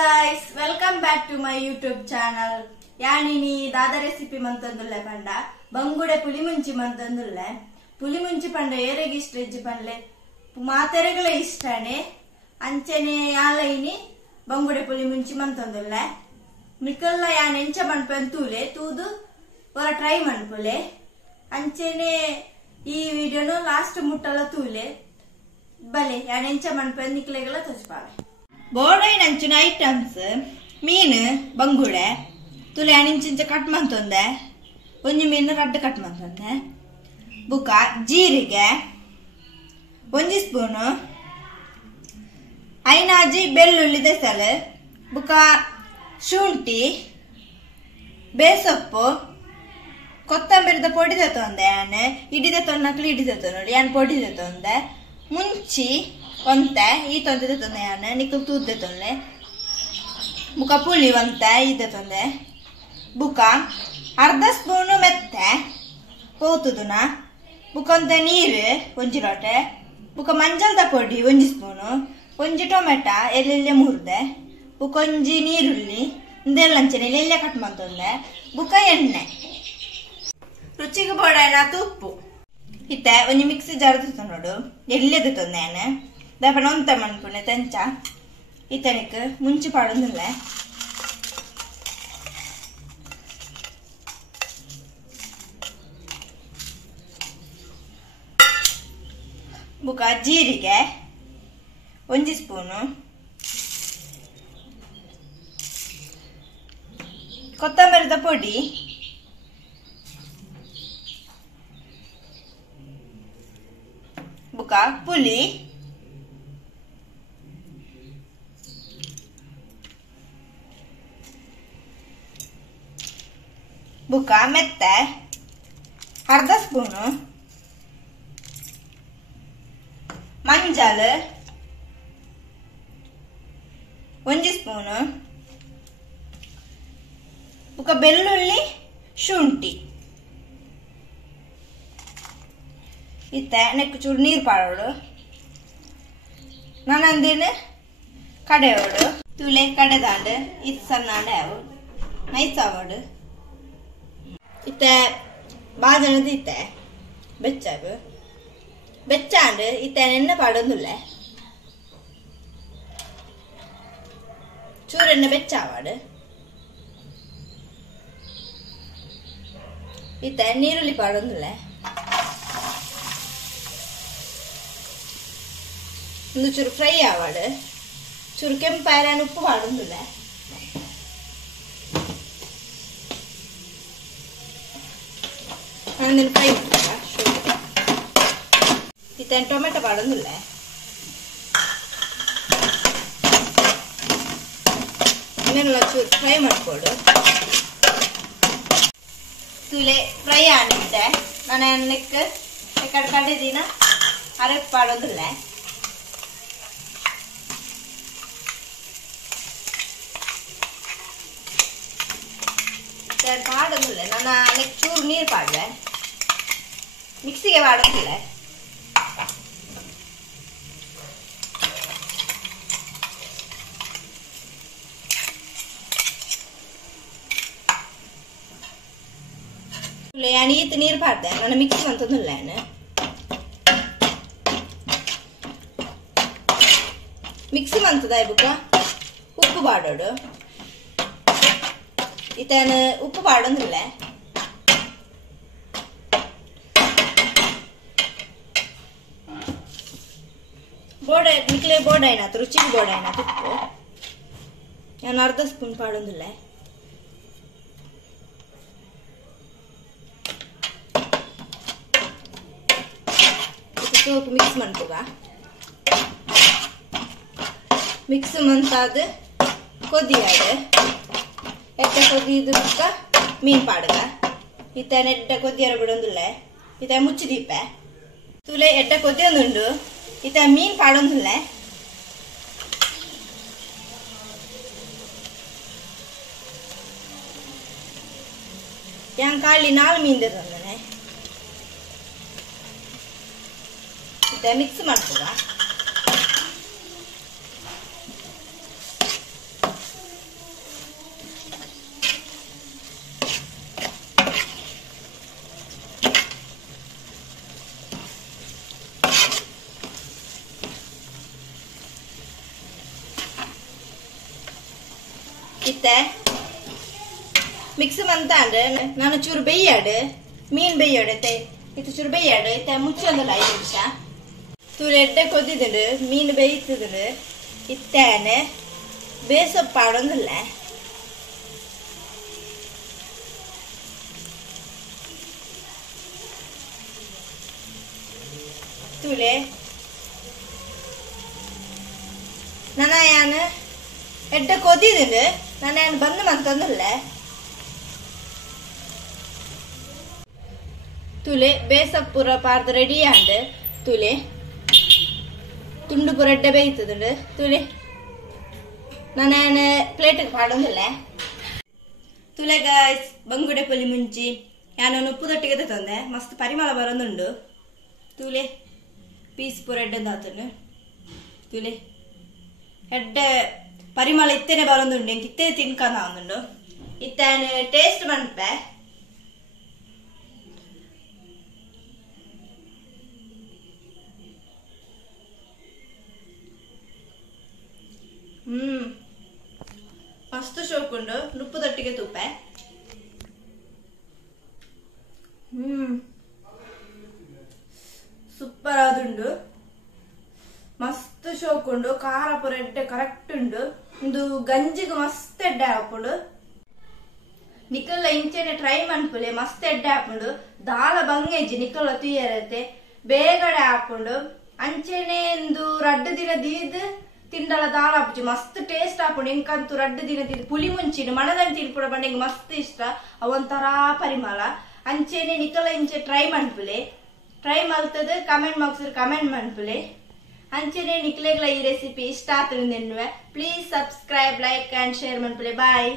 guys, welcome back to my YouTube channel. ಯಾನಿನಿ ದಾದ recipe ಮಂತಂದುಲ್ಲೆ ಪಂಡ ಬಂಗುಡೆ ಪುಲಿಮುಂಚಿ ಮಂತಂದುಲ್ಲೆ ಪುಲಿಮುಂಚಿ ಪಂಡ ಏರೆಗೆ ಇಷ್ಟ ಇಜ್ಜಿ ಪಂಡ್ಲೆ ಮಾತೆರೆಗಳೇ ಇಷ್ಟನೇ ಅಂಚನೆ ಯಾಲೈನಿ ಬಂಗುಡೆ ಪುಲಿಮುಂಚಿ ಮಂತಂದುಲ್ಲೆ ಮಿಕಲ್ಲ ಯಾನ್ ಎಂಚ ಮನ್ಪಂತೂಲೆ ತೂದು ಒರ ಟ್ರೈ ಮನ್ಪುಲೆ ಅಂಚನೆ ಈ ವಿಡಿಯೋನು ಲಾಸ್ಟ್ ಮುಟ್ಟಲ ತೂಲೆ ಬಲೆ ಯಾನ್ ಎಂಚ ಮನ್ಪಂದ್ ನಿಕ್ಲೆಗಳ ತೋಚ್ಪಾವೆ ಬೋರ್ಡೈನ್ ಅಂಚಿನ ಐಟಮ್ಸ್ ಮೀನು ಬಂಗುಡೆ ತುಲೆ ಇಂಚಿಂಚ ಕಟ್ ಮಂತೊಂದೆ ಒಂಜಿ ಮೀನು ರಡ್ಡು ಕಟ್ ಮಂತೊಂದೆ ಬುಕ ಜೀರಿಗೆ ಒಂಜಿ ಸ್ಪೂನು ಐನಾಜಿ ಬೆಳ್ಳುಳ್ಳಿ ದೆಸಲು ಬುಕ ಶುಂಠಿ ಬೇಸೊಪ್ಪು ಕೊತ್ತಂಬರಿದ ಪೊಡಿ ತೆತ್ತೊಂದೆ ಯಾನ್ ಇಡಿದ ತೊನ್ನಕ್ಲು ಇಡಿದ ನೋಡಿ ಯಾನ್ ಪೊಡಿ ತೆತ್ತೊಂದೆ ಮುಂಚಿ ಒಂತೆ ಈ ತೊಂದೆ ತೊಂದೆ ಯಾನ್ ನಿಕ್ಕಲು ತೂದೆ ತೊಂದೆ ಬುಕ ಪುಳಿ ಒಂತೆ ಇದೆ ತೊಂದೆ ಬುಕ ಅರ್ಧ ಸ್ಪೂನು ಮೆತ್ತೆ ಪೋತುದುನ ಬುಕ ಒಂತೆ ನೀರು ಒಂಜಿ ಲೋಟೆ ಬುಕ ಮಂಜಲ್ದ ಪೊಡಿ ಒಂಜಿ ಸ್ಪೂನು ಒಂಜಿ ಟೊಮೆಟೊ ಎಲ್ಲೆಲ್ಲೆ ಮುರ್ದೆ ಬುಕ ಒಂಜಿ ನೀರುಳ್ಳಿ ಇಂದೆಲ್ಲಂಚನೆ ಎಲ್ಲೆ ಕಟ್ ಮಂತೊಂದೆ ಬುಕ ಎಣ್ಣೆ ರುಚಿಗೆ ಬೋಡಾಯನ ಉಪ್ಪು ಇತ್ತೆ ಒಂಜಿ ಮಿಕ್ಸಿ ಜಾರ್ ತಿತ್ತ ನೋಡು ಎಲ್ಲೆದು ತೊಂದೆ ಯಾನ್ ದಪನ ಒಂತ ಮನ್ಪುನೆ ತೆಂಚ ಇತನಿಕ್ ಮುಂಚಿ ಪಾಡೊಂದುಲ್ಲೆ ಬುಕ ಜೀರಿಗೆ ಒಂಜಿ ಸ್ಪೂನು ಕೊತ್ತಂಬರಿದ ಪೊಡಿ ಬುಕ ಪುಳಿ ಬುಕ ಮೆತ್ತೆ ಅರ್ಧ ಸ್ಪೂನು ಮಂಜಲ್ ಒಂಜಿ ಸ್ಪೂನು ಬುಕ ಬೆಳ್ಳುಳ್ಳಿ ಶುಂಠಿ ಇತ್ತೆ ನೆಕ್ಕು ಚೂರು ನೀರು ಪಾಡೋಡು ನಾನಂದಿನ ಕಡೆಯೋಡು ತುಲೆ ಕಡೆದಾಂಡು ಇದು ಸಣ್ಣಾಂಡೆ ಅವು ನೈಸ್ ಆಗೋಡು ಇತ್ತೆ ಬಾಜನದ ಇತ್ತೆ ಬೆಚ್ಚಗು ಬೆಚ್ಚಾಂಡು ಇತ್ತೆ ಎಣ್ಣೆ ಪಾಡೊಂದುಲ್ಲೆ ಚೂರೆಣ್ಣೆ ಬೆಚ್ಚಾವಾಡು ಇತ್ತೆ ನೀರುಳ್ಳಿ ಪಾಡೊಂದುಲ್ಲೆ ಒಂದು ಚೂರು ಫ್ರೈ ಆವಾಡು ಚೂರು ಕೆಂಪಾಯರನ್ನು ಉಪ್ಪು ಪಾಡೊಂದುಲ್ಲೆ ಫ್ರೈ ಮಾಡ್ತಾರ ಇತ್ತೆ ಟೊಮೆಟೊ ಪಾಡೊಂದುಲ್ಲೆ ಇನ್ನೆಲ್ಲ ಚೂರು ಫ್ರೈ ಮಾಡ್ಕೊಡು ತುಲೆ ಫ್ರೈ ಆಡಿದ್ದೆ ನಾನು ಎಣ್ಣೆಕ್ಕೆ ಕಡೆ ದಿನ ಅರಕ್ ಪಾಡೋದಿಲ್ಲ ಪಾಡೋದಿಲ್ಲ ನಾನು ನೆಕ್ ಚೂರು ನೀರು ಪಾಡ್ದೆ ಮಿಕ್ಸಿಗೆ ಪಾಡೋದಿಲ್ಲ ಯಾನ್ ಈತ ನೀರು ಪಾಡ್ದೆ ನಾನು ಮಿಕ್ಸಿ ಅಂತಂದಿಲ್ಲ ಯಾನ್ ಮಿಕ್ಸಿ ಮಂತದ ಬುಕ್ಕ ಉಪ್ಪು ಪಾಡೋಡು ಈತನ ಉಪ್ಪು ಪಾಡೊಂದಿಲ್ಲ ಬೋಡ ಮಿಕ್ಲೆ ಬೋಡ ಏನಾಯ್ತು ರುಚಿಗೆ ಬೋಡ ಏನಾಯ್ತು ಉಪ್ಪು ನಾನು ಅರ್ಧ ಸ್ಪೂನ್ ಪಾಡೊಂದಿಲ್ಲ ಮಿಕ್ಸ್ ಮಾಡ್ತದ ಮಿಕ್ಸ್ ಮಂತಾದ ಕೊದಿಯಾಡು ಎಟ್ಟ ಕೊದಿದು ಬುಕ್ಕ ಮೀನ್ ಪಾಡ್ಗ ಇತ್ತ ಎಡ್ಡ ಕೊದಿಯರ ಬಿಡೊಂದುಲ್ಲೆ ಇತ್ತ ಮುಚ್ಚಿ ದೀಪೆ ತುಲೆ ಎಡ್ಡ ಕೊದಿಯೊಂದುಂಡು ಇತ್ತ ಮೀನ್ ಪಾಡೊಂದುಲ್ಲೆ ಯಾನ್ ಕಾಳಿ 4 ಮೀನ್ ತಂದನೆ ಇತ್ತ ಮಿಕ್ಸ್ ಮಾಡ್ತದ ಇತ್ತೆ ಮಿಕ್ಸ್ ಮಂತಾಂಡ್ರೆ ನಾನು ಚೂರು ಬೇಯ್ಯಾಡು ಮೀನ್ ಬೇಯ್ಯೋಡೈತೆ ಇದು ಚೂರು ಬೇಯ್ಯಾಡು ಇತ್ತೆ ಮುಚ್ಚೊಂದಲ್ಲ 5 ನಿಮಿಷ ತೂರು ಎಡ್ಡೆ ಕೊದ್ದಿದ್ದು ಮೀನು ಬೇಯ್ತದ ಇತ್ತೇನೆ ಬೇಸೊಪ್ಪಾಡೊಂದಿಲ್ಲ ತೂಲೆ ನಾನು ಎಡ್ಡೆ ಕೊದ್ದಿದ್ದು ನಾನು ಬಂದು ಮಂತಂದಿಲ್ಲ ತುಲೆ ಬೇಸಪ್ ಪೂರ ಪಾರ್ದು ರೆಡಿ ಆಂಡ್ ತುಲೆ ತುಂಡು ಪೂರ ಎಡ್ಡೆ ಬೇಯ್ತದ ತುಲೆ ನಾನು ಪ್ಲೇಟ್ ಪಾಡೊಂದಿಲ್ಲ ತುಲೆ ಗಾಯ್ಸ್ ಬಂಗುಡೆ ಪೊಲಿ ಮುಂಚಿ ನಾನು ಉಪ್ಪುದೊಟ್ಟಿಗೆ ತಂದೆ ಮಸ್ತ್ ಪರಿಮಳ ಬರೋದುಂಡು ತುಲೆ ಪೀಸ್ ಪೂರ ಎಡ್ಡೆದಾತನು ತುಲೆ ಎಡ್ಡೆ ಪರಿಮಳ ಇತ್ತೇನೆ ಬರೋದುಂಡು ಇಂಕ ಇತ್ತೇ ತಿನ್ಕಂದ ಒಂದುಂಡು ಇತ್ತೇನು ಟೇಸ್ಟ್ ಮನ್ಪೆ ಮಸ್ತ್ ಶೋಕುಂಡು ನುಪ್ಪುದೊಟ್ಟಿಗೆ ತುಪ್ಪೆ ಸೂಪರ್ ಆದುಂಡು ಮಸ್ತ್ ಶೋಕುಂಡು ಖಾರ ಪೂರ ಎಡ್ಡೆ ಕರೆಕ್ಟ್ ಉಂಡು ಒಂದು ಗಂಜಿಗೆ ಮಸ್ತ್ ಎಡ್ಡೆ ಹಾಪುಂಡು ನಿಕಲ್ಲ ಇಂಚೆನೆ ಟ್ರೈ ಮನ್ಪುಲೆ ಮಸ್ತ್ ಎಡ್ಡೆ ಹಾಪುಂಡು ದಾಲ ಬಂಗೆಜ್ಜಿ ನಿಕಲ್ಲ ತುಯ್ಯರತೆ ಬೇಗಡೆ ಹಾಪುಂಡು ಅಂಚೆನೆ ಒಂದು 2 ದಿನ ದೀದ್ ತಿಂಡಲ ದಾಳ ಹಾಪುಜಿ ಮಸ್ತ್ ಟೇಸ್ಟ್ ಹಾಪುಂಡು ಇಂಕಂತೂ 2 ದಿನ ದೀದ್ ಪುಲಿ ಮುಂಚಿನ ಮಣದಂತ ತಿನ್ಪುಡ ಬಂಡೆ ಮಸ್ತ್ ಇಷ್ಟ ಅವೊಂಥರ ಪರಿಮಳ ಅಂಚೆನೆ ನಿಕಲ ಇಂಚೆ try ಮನ್ಪುಲೆ try ಮಲ್ತದ comment box comment ಮನ್ಪುಲೆ ಅಂಚೆನೆ ನಿಕ್ಲೆಗ್ಲ ಈ ರೆಸಿಪಿ ಇಷ್ಟ ಆತಂದೆನ್ನುವೆ please subscribe like and share ಮನ್ಪುಲೆ bye.